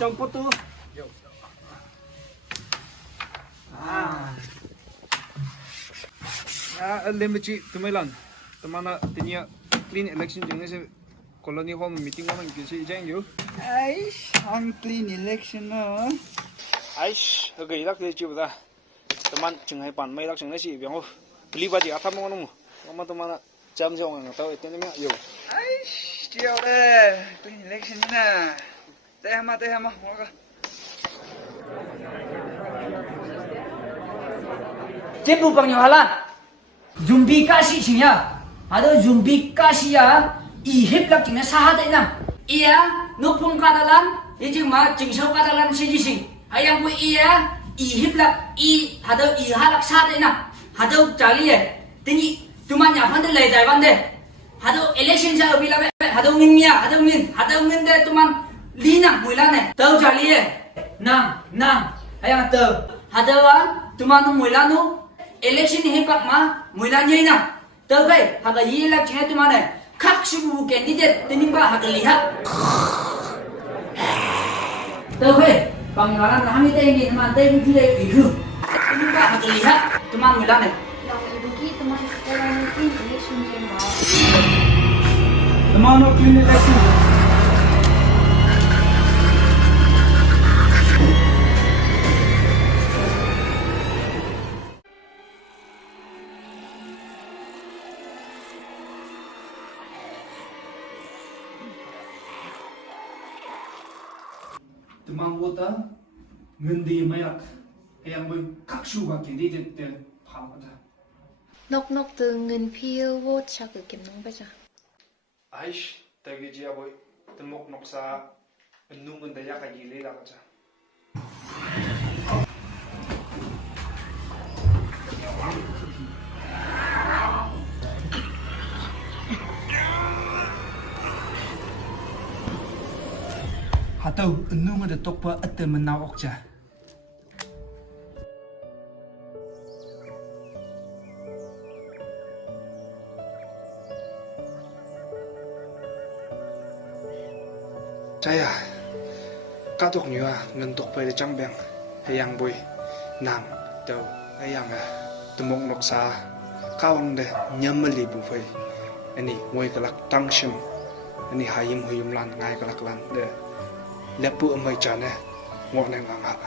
trong pot tu. Lembaci tumelan. Temana tinya clean election jeng se colony hall meeting orang kisi jeng yo. Aish, ang clean election na. Aish, agak ilak dia cuba dah. Teman cengai pan mai lak cengai si biang beli baju apa mau nemu. Kamu temana jam jauh nggak tahu itu namanya yo. Aish, dia deh clean election na. Teh mah, moga. Cepu pangyohalan. Zumbi kasih sihnya. Ada zumbi kasih ya. Ihip lak cingnya sahat ina. Iya, nupung kadalan, ijing ma cingsau kadalan sijising. Ayang bu iya, ihip lak ada ihalak sahat ina. Ada cari ya. Tinggi tuman ya pandai lay jai pandai. Ada election saya bila ada ngin deh tuman linang mulane. Tahu cari ya. Nang, ayang tahu. Ada wan tuman mulanu. Election hepak ma mulan na tahu kai haga yilak chinga tu mana kak subu candidate tinimba haga lihat tahu kai panggalan kami teh ini teman teh bujuk itu tinimba haga lihat teman mulan yang ibuki teman sekolah ini election jema Temano clean election. Temang wota Ngün di mayak yang boy kaksu ba candidate te phal ada. nok từ ngân phiêu vô cha cứ kiếm nông bây giờ Aish tagi dia boy temok noksa nungun daya ka gile la ka. Hatau nungun de tokpa atte menau okja. Saya katok nyua ngentuk pada cambang yang boy nam tau yang temong noksa kawang deh nyameli bufai ini moy kelak Tangshim ini hayim huyum lan ngai kelak lan deh lepu amai jane ngok neng angak